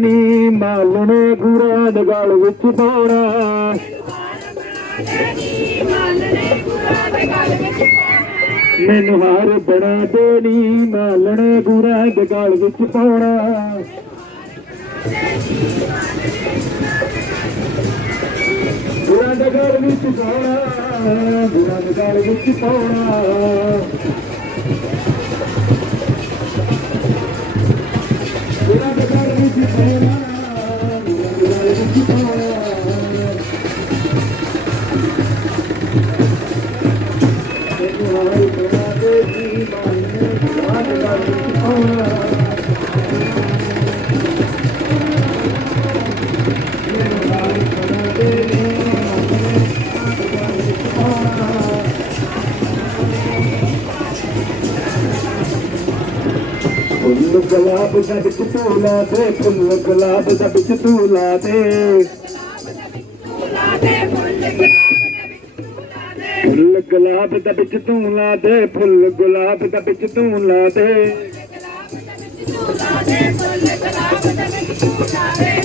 ਦੇਣੀ ਮਾਲਣੇ ਗੁਰਾਂ ਦੇ ਗਲ ਵਿੱਚ ਪਾਉਣਾ। ਮੈਨੂੰ ਹਾਰ ਬਣਾ ਦੇਣੀ ਮਾਲਣੇ ਗੁਰਾਂ ਦੇ ਗਲ ਵਿੱਚ ਪਾਉਣਾ। ਗੁਰਾਂ ਦੇ ਗਲ ਵਿੱਚ ਪਾਉਣਾ ਗੁਰਾਂ ਦੇ ਗਲ ਵਿੱਚ ਪਾਉਣਾ। ਗੁਲਾਬ ਦਾ ਵਿੱਚ ਤੂੰ ਲਾ ਦੇ ਫੁੱਲ ਗੁਲਾਬ ਦਾ ਵਿੱਚ ਤੂੰ ਲਾ ਦੇ ਫੁੱਲ ਗੁਲਾਬ ਦਾ ਵਿੱਚ ਤੂੰ ਲਾ ਦੇ ਫੁੱਲ ਗੁਲਾਬ ਦਾ ਵਿੱਚ ਤੂੰ ਲਾ ਦੇ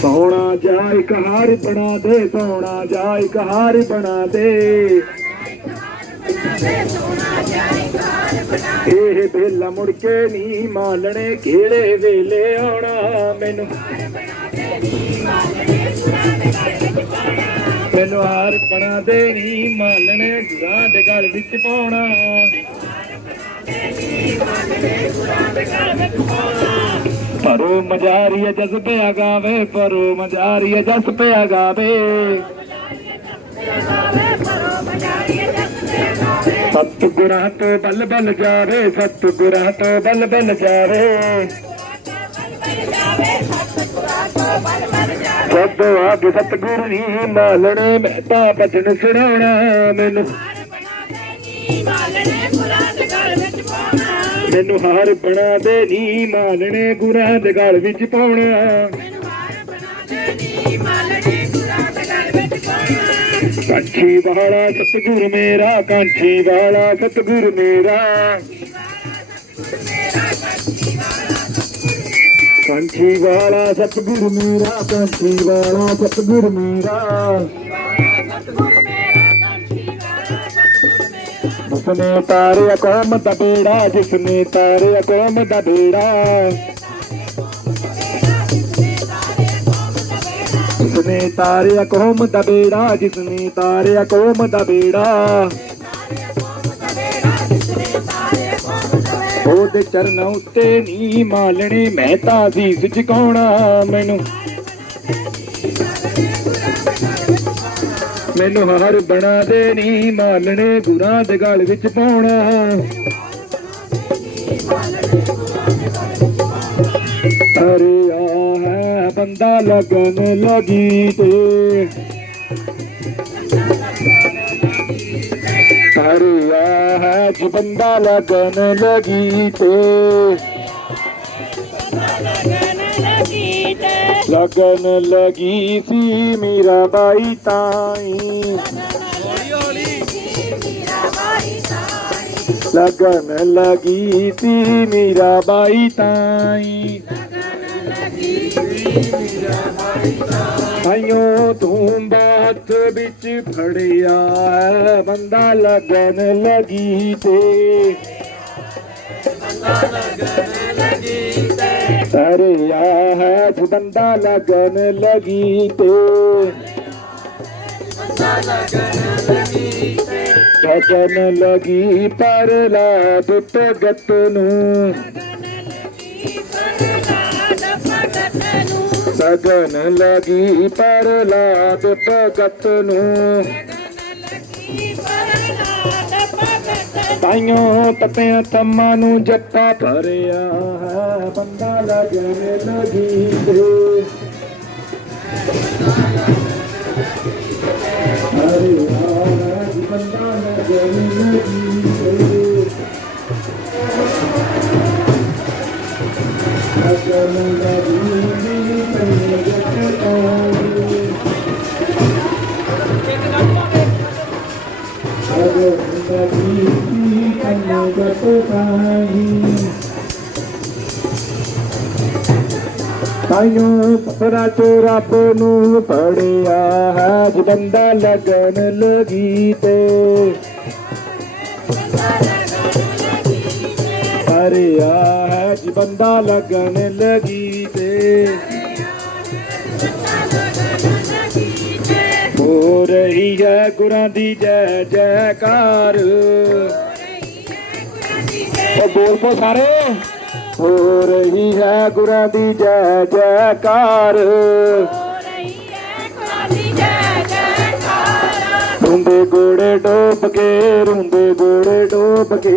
ਸੋਹਣਾ ਜਾ ਇੱਕ ਹਾਰ ਬਣਾ ਦੇ, ਸੋਹਣਾ ਜਾ ਇੱਕ ਹਾਰ ਬਣਾ ਦੇ। ਇਹ ਵੇਲਾ ਮੁੜ ਕੇ ਨਹੀਂ ਮਾਲਣੇ, ਕਿਹੜੇ ਵੇਲੇ ਆਉਣਾ ਮੈਨੂੰ? ਮੈਨੂੰ ਹਾਰ ਬਣਾ ਦੇ ਨਹੀਂ ਮਾਲਣੇ, ਗੁਰਾਂ ਦੇ ਗਲ ਵਿੱਚ ਪਾਉਣਾ। ਪਰੋ ਮਜਾਰੀਆ ਜਜ਼ਬਿਆ ਗਾਵੇ ਪਰੋ ਮਜਾਰੀਆ ਜਜ਼ਬਿਆ ਗਾਵੇ। ਸਤਿਗੁਰਾਂ ਤੋਂ ਬਲ ਬਲ ਜਾਵੇ ਸਤਿਗੁਰਾਂ ਤੋਂ ਬਲ ਬਲ ਜਾਵੇ। ਸਭ ਆਗੇ ਸਤਿਗੁਰ ਨੀ ਮਾਲਣੇ ਮਹਿਤਾ ਬਚਨ ਸੁਣਾਉਣਾ ਮੈਨੂੰ। ਮੈਨੂੰ ਹਾਰ ਬਣਾ ਦੇ ਨੀ ਮਾਲਣੇ, ਗੁਰਾਂ ਦੇ ਗਲ ਵਿੱਚ ਪਾਉਣਾ। ਕਾਂਠੀ ਵਾਲਾ ਸਤਿਗੁਰ ਮੇਰਾ ਕਾਂਠੀ ਵਾਲਾ ਸਤਿਗੁਰ ਮੇਰਾ। ਕਾਂਠੀ ਵਾਲਾ ਸਤਿਗੁਰ ਮੇਰਾ ਕਾਂਠੀ ਵਾਲਾ ਸਤਿਗੁਰ ਮੇਰਾ। ਉਸਨੇ ਤਾਰਿਆ ਕੌਮ ਦਾ ਬੇੜਾ, ਜਿਸਨੇ ਤਾਰਿਆ ਕੌਮ ਦਾ ਬੇੜਾ। ਜਿਸਨੇ ਤਾਰਿਆ ਕੌਮ ਦਾ ਬੇੜਾ, ਜਿਸਨੇ ਤਾਰਿਆ ਕੌਮ ਦਾ ਬੇੜਾ। ਉਹਦੇ ਚਰਨਾਂ ਉੱਤੇ ਨੀ ਮਾਲਣੇ, ਮੈਂ ਤਾਂ ਸੀਸ ਝੁਕਾਉਣਾ ਮੈਨੂੰ। ਮੈਨੂੰ ਹਾਰ ਬਣਾ ਦੇ ਨੀ ਮਾਲਣੇ, ਗੁਰਾਂ ਦੇ ਗਲ ਵਿੱਚ ਪਾਉਣਾ। ਅਰੇ ਆ ਹੈ ਬੰਦਾ ਲੱਗਨ ਲਗੀ ਤੇ ਅਰੇ ਆ ਹੈ ਜੀ ਬੰਦਾ ਲੱਗਨ ਲਗੀ ਤੇ ਲੱਗਨ ਲਗੀ ਸੀ ਮੇਰਾ ਬਾਈ ਤਾਈ ਲੱਗਨ ਲਗੀ ਸੀ ਆਇਓ ਤੂੰ ਬਾਤ ਵਿੱਚ ਫੜਿਆ ਹੈ, ਬੰਦਾ ਲੱਗਨ ਲਗੀ ਤੇ। ਤਰਿਆ ਹੈ ਤੂੰ। ਬੰਦਾ ਲੱਗਨ ਲਗੀ ਤੇ। ਗਗਨ ਲਗੀ ਪਰ ਲਾ ਦੁੱਤ ਗਤ ਨੂੰ। ਸਗਨ ਲਗੀ ਪਰ ਭਗਤ ਨੂੰ। ਤਾਈਆਂ ਤਪਿਆ ਤੰਮਾਂ ਨੂੰ ਜੱਟਾ ਭਰਿਆ ਹੈ ਬੰਦਾ ਲਗਨ ਲਗੀ ਤੇ। ਤਾਈਓ ਸਫਰਾ ਚੋ ਰੱਬ ਨੂੰ ਪੜਿਆ ਹੈ ਜੇ ਬੰਦਾ ਲੱਗਣ ਲਗੀ ਤੇ ਹਰਿਆ ਹੈ ਜੇ ਬੰਦਾ ਲੱਗਣ ਲਗੀ ਤੇ ਹੋ ਰਹੀ ਹੈ ਗੁਰਾਂ ਦੀ ਜੈ ਜੈਕਾਰ ਉਹ ਬੋਲ ਪੋ ਸਾਰੇ। ਹੋ ਰਹੀ ਹੈ ਗੁਰਾਂ ਦੀ ਜੈ ਜੈਕਾਰ। ਰੁੰਦੇ ਗੋੜੇ ਡੋਬ ਕੇ, ਰੁੰਦੇ ਗੋੜੇ ਡੋਬ ਕੇ।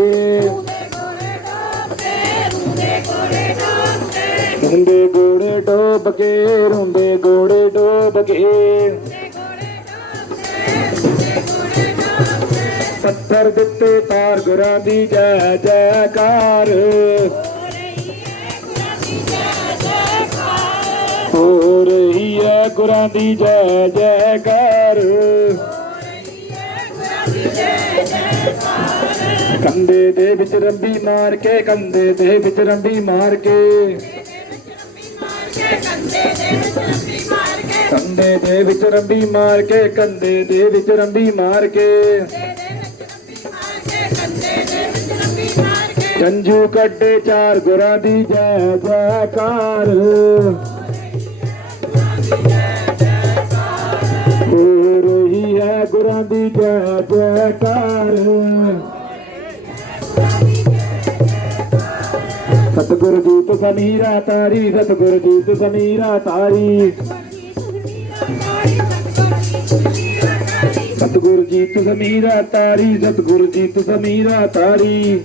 ਰੁੰਦੇ ਗੋੜੇ ਡੋਬ ਕੇ, ਰੁੰਦੇ ਗੋੜੇ ਡੋਬ ਕੇ। ਪੱਥਰ ਦਿੱਤੇ ਤਾਰ ਗੁਰਾਂ ਦੀ ਜੈ ਜੈਕਾਰ। ਹੋ ਰਹੀ ਹੈ ਗੁਰਾਂ ਦੀ ਜੈ ਜੈਕਾਰ। ਕੰਦੇ ਦੇ ਵਿੱਚ ਰੰਬੀ ਮਾਰ ਕੇ ਕੰਦੇ ਦੇ ਵਿੱਚ ਰੰਬੀ ਮਾਰ ਕੇ। ਕੰਦੇ ਦੇ ਵਿੱਚ ਰੰਬੀ ਮਾਰ ਕੇ ਕੰਦੇ ਦੇ ਵਿੱਚ ਰੰਬੀ ਮਾਰ ਕੇ। ਜੰਜੂ ਕੱਢੇ ਚਾਰ ਗੁਰਾਂ ਦੀ ਜੈ ਜੈਕਾਰ। ਰਹੀ ਹੈ ਗੁਰਾਂ ਦੀ ਜੈ ਜੈਕਾਰ। ਸਤਿਗੁਰ ਜੀਤ ਸਮੀਰਾ ਤਾਰੀ, ਸਤਿਗੁਰ ਜੀਤ ਸਮੀਰਾ ਤਾਰੀ। ਸਤਿਗੁਰ ਜੀਤ ਸਮੀਰਾ ਤਾਰੀ, ਸਤਿਗੁਰ ਜੀਤ ਸਮੀਰਾ ਤਾਰੀ।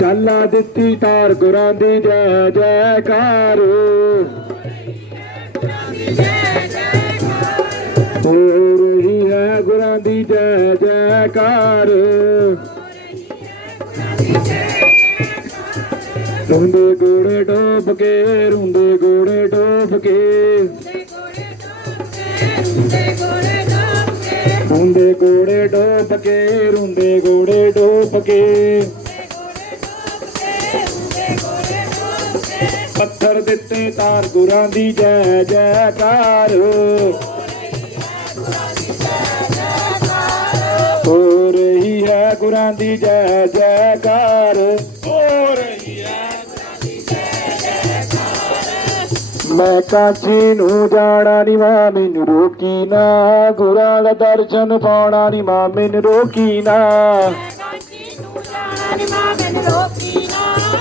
ਚਾਲਾ ਦਿੱਤੀ ਤਾਰ ਗੁਰਾਂ ਦੀ ਜੈ ਜੈਕਾਰ। ਹੋ ਰਹੀ ਹੈ ਗੁਰਾਂ ਦੀ ਜੈ ਜੈਕਾਰ। ਰੁੰਦੇ ਗੋੜੇ ਡੋਬ ਕੇ, ਰੁੰਦੇ ਗੋੜੇ ਡੋਬ ਕੇ। ਰੁੰਦੇ ਗੋੜੇ ਡੋਬ ਕੇ, ਰੁੰਦੇ ਗੋੜੇ ਡੋਬ ਕੇ। ਪੱਥਰ ਦਿੱਤੇ ਤਾਰ ਗੁਰਾਂ ਦੀ ਜੈ, ਜੈਕਾਰ। ਹੋ ਰਹੀ ਹੈ ਗੁਰਾਂ ਦੀ ਜੈ, ਜੈਕਾਰ। ਹੋ ਰਹੀ ਹੈ ਮੈਂ ਕਾਂਚੀ ਨੂੰ ਜਾਣਾ ਨੀ ਮਾਂ, ਮੈਨੂੰ ਰੋਕੀ ਨਾ। ਗੁਰਾਂ ਦਾ ਦਰਸ਼ਨ ਪਾਉਣਾ ਨੀ ਮਾਂ, ਮੈਨੂੰ ਰੋਕੀ ਨਾ। ਮੈਂ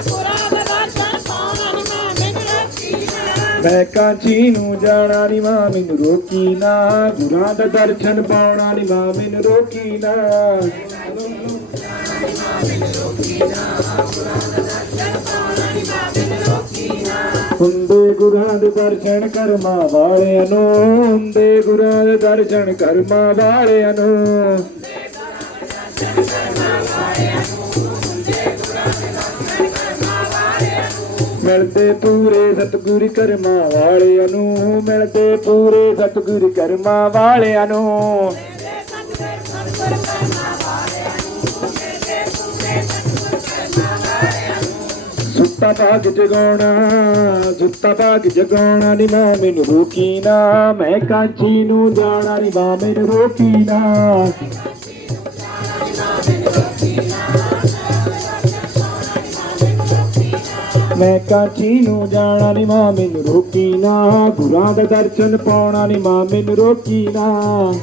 ਮੈਂ ਕਾਂਚੀ ਨੂੰ ਜਾਣਾ ਨੀ ਮਾਂ ਮੈਨੂੰ ਰੋਕੀ ਨਾ। ਗੁਰਾਂ ਦਾ ਦਰਸ਼ਨ ਪਾਉਣਾ ਨੀ ਮਾਂ ਮੈਨੂੰ ਰੋਕੀ ਨਾ। ਹੁੰਦੇ ਗੁਰਾਂ ਦੇ ਦਰਸ਼ਨ ਕਰਮਾ ਵਾਲਿਆਂ ਨੂੰ, ਹੁੰਦੇ ਗੁਰਾਂ ਦੇ ਦਰਸ਼ਨ ਕਰਮਾ ਵਾਲਿਆਂ ਨੂੰ। ਮਿਲਦੇ ਪੂਰੇ ਸਤਿਗੁਰ ਕਰਮਾ ਵਾਲਿਆਂ ਨੂੰ, ਮਿਲਦੇ ਪੂਰੇ ਸਤਿਗੁਰ ਕਰਮਾ ਵਾਲਿਆਂ ਨੂੰ। ਸੁੱਤਾ ਭਾਗ ਜਗਾਉਣਾ, ਸੁੱਤਾ ਭਾਗ ਜਗਾਉਣਾ ਨੀ ਮਾਂ ਮੈਨੂੰ ਰੋਕੀ ਨਾ, ਮੈਂ ਕਾਂਚੀ ਨੂੰ ਜਾਣਾ ਨੀ ਮਾਂ ਮੈਨੂੰ ਰੋਕੀ ਨਾ। ਮੈਂ ਕਾਂਚੀ ਨੂੰ ਜਾਣਾ ਨੀ ਮਾਂ, ਮੈਨੂੰ ਰੋਕੀ ਨਾ। ਗੁਰਾਂ ਦਾ ਦਰਸ਼ਨ ਪਾਉਣਾ ਨੀ ਮਾਂ, ਮੈਨੂੰ ਰੋਕੀ ਨਾ।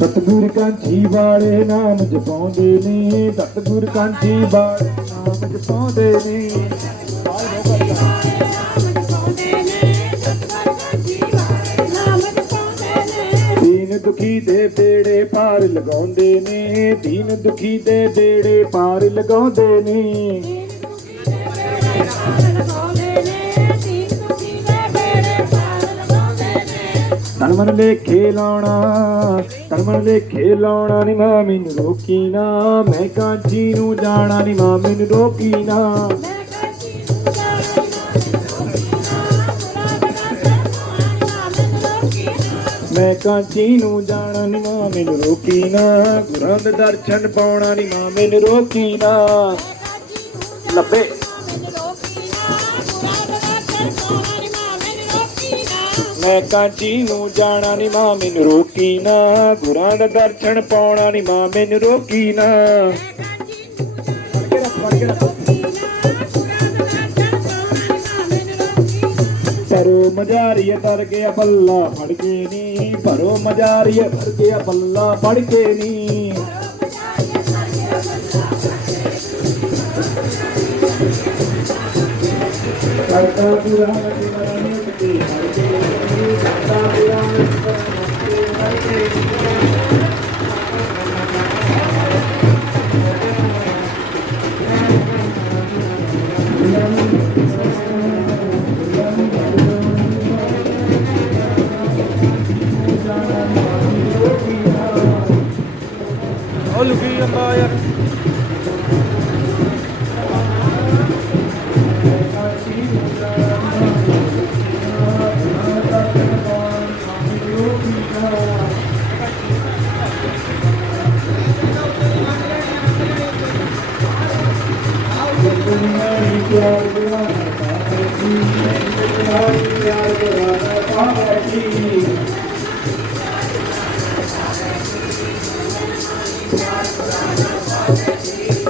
ਸਤਿਗੁਰ ਕਾਂਚੀ ਵਾਲੇ ਨਾਮ ਜਪਾਉਂਦੇ ਨੇ, ਸਤਿਗੁਰ ਕਾਂਚੀ ਵਾਲੇ ਨਾਮ ਜਪਾਉਂਦੇ ਨੇ। ਦੁਖੀ ਦੇ ਬੇੜੇ ਪਾਰ ਲਗਾਉਂਦੇ ਨੇ, ਦੀਨ ਦੁਖੀ ਦੇ ਬੇੜੇ ਪਾਰ ਲਗਾਉਂਦੇ ਨੇ। ਤਨ ਲੇਖੇ ਲਾਉਣਾ ਤਨ ਮਨ ਲੇਖੇ ਲਾਉਣਾ ਨੀ ਮਾਂ ਮੈਨੂੰ ਰੋਕੀ ਨਾ ਮੈਂ ਕਾਂਚੀ ਨੂੰ ਜਾਣਾ ਨੀ ਮਾਂ ਮੈਨੂੰ ਰੋਕੀ ਨਾ ਮੈਂ ਕਾਂਚੀ ਨੂੰ ਜਾਣਾ ਨੀ ਮਾਂ ਮੈਨੂੰ ਰੋਕੀ ਨਾ। ਗੁਰਾਂ ਦੇ ਦਰਸ਼ਨ ਪਾਉਣਾ ਨੀ ਮਾਂ ਮੈਨੂੰ ਰੋਕੀ ਨਾ। ਲੱਭੇ। ਮੈਂ ਕਾਂਚੀ ਨੂੰ ਜਾਣਾ ਨੀ ਮਾਂ ਮੈਨੂੰ ਰੋਕੀ ਨਾ। ਗੁਰਾਂ ਦਾ ਦਰਸ਼ਨ ਪਾਉਣਾ ਨੀ ਮਾਂ ਮੈਨੂੰ ਰੋਕੀ ਨਾ। ਪਰੋ ਮਜਾਰੀਏ ਤਰ ਗਿਆ ਪੱਲਾ ਫੜ ਕੇ ਫੜ ਕੇ ਨੀ। ਕਰਤਾ ਪੁਰਾਣ ਦੀ ਮਰਾਨੀ ਤੇ ਫੜ ਕੇ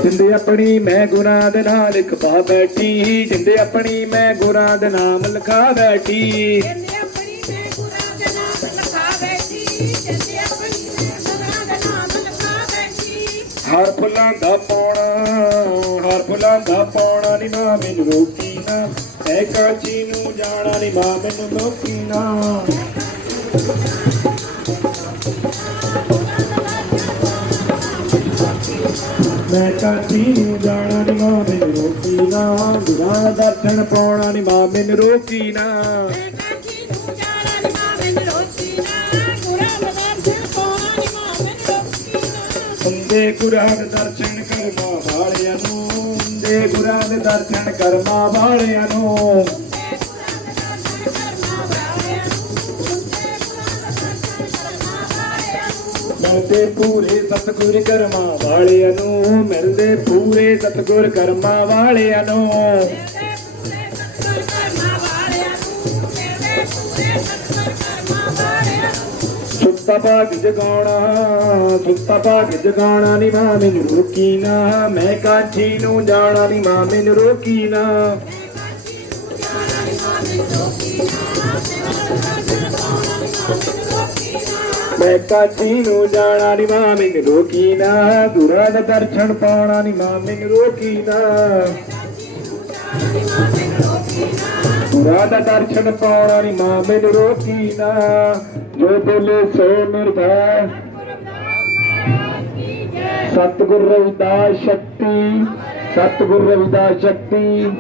ਜਿੰਦੇ ਆਪਣੀ ਮੈਂ ਗੁਰਾਂ ਦੇ ਨਾਲ ਲਿਖ ਪਾ ਬੈਠੀ, ਜਿੰਦੇ ਆਪਣੀ ਮੈਂ ਗੁਰਾਂ ਦੇ ਨਾਮ ਲਿਖਾ ਬੈਠੀ। ਹਰ ਫੁੱਲਾਂ ਦਾ ਪਾਉਣਾ, ਹਰ ਫੁੱਲਾਂ ਦਾ ਪਾਉਣਾ ਨੀ ਮਾਂ ਮੈਨੂੰ ਰੋਕੀ ਨਾ। ਐ ਕਾਚੀ ਨੂੰ ਜਾਣਾ ਨੀ ਮਾਂ ਮੈਨੂੰ ਰੋਕੀ ਨਾ। ਮੈਂ ਕਾਚੀ ਨੂੰ ਜਾਣਾ ਨੀ ਮਾਂ ਮੈਨੂੰ ਰੋਕੀ ਨਾ। ਗੁਰਾਂ ਦਾ ਦਰਸ਼ਨ ਪਾਉਣਾ ਨੀ ਮਾਂ ਮੈਨੂੰ ਰੋਕੀ ਨਾ। ਹੁੰਦੇ ਗੁਰਾਂ ਦੇ ਦਰਸ਼ਨ ਕਰਮਾ ਵਾਲਿਆਂ ਨੂੰ। ਹੁੰਦੇ ਗੁਰਾਂ ਦੇ ਦਰਸ਼ਨ ਕਰਮਾ ਵਾਲਿਆਂ ਨੂੰ, ਮਿਲਦੇ ਪੂਰੇ ਸਤਿਗੁਰ ਕਰਮਾਂ ਵਾਲਿਆਂ ਨੂੰ। ਮਿਲਦੇ ਪੂਰੇ ਸਤਿਗੁਰ ਕਰਮਾਂ ਵਾਲਿਆਂ ਨੂੰ ਸੁੱਤਾ ਭਾਗ ਜਗਾਉਣਾ, ਸੁੱਤਾ ਭਾਗ ਜਗਾਉਣਾ ਨੀ ਮਾਂ ਮੈਨੂੰ ਰੋਕੀ ਨਾ। ਮੈਂ ਕਾਂਠੀ ਨੂੰ ਜਾਣਾ ਨੀ ਮਾਂ ਮੈਨੂੰ ਰੋਕੀ ਨਾ। ਮੈਂ ਕਾਂਠੀ ਨੂੰ ਜਾਣਾ ਨੀ ਮਾਂ ਮੈਨੂੰ ਰੋਕੀ ਨਾ। ਗੁਰਾਂ ਦਾ ਦਰਸ਼ਨ ਪਾਉਣਾ ਨੀ ਮਾਂ ਮੈਨੂੰ ਰੋਕੀ ਨਾ। ਗੁਰਾਂ ਦਾ ਦਰਸ਼ਨ ਪਾਉਣਾ ਨੀ ਮਾਂ ਮੈਨੂੰ ਰੋਕੀ ਨਾ। ਜੋ ਬੋਲੇ ਸੋ ਨਿਰਭੈ। ਸਤਿਗੁਰ ਰਵਿਦਾਸ ਸ਼ਕਤੀ। ਸਤਿਗੁਰ ਰਵਿਦਾਸ ਸ਼ਕਤੀ।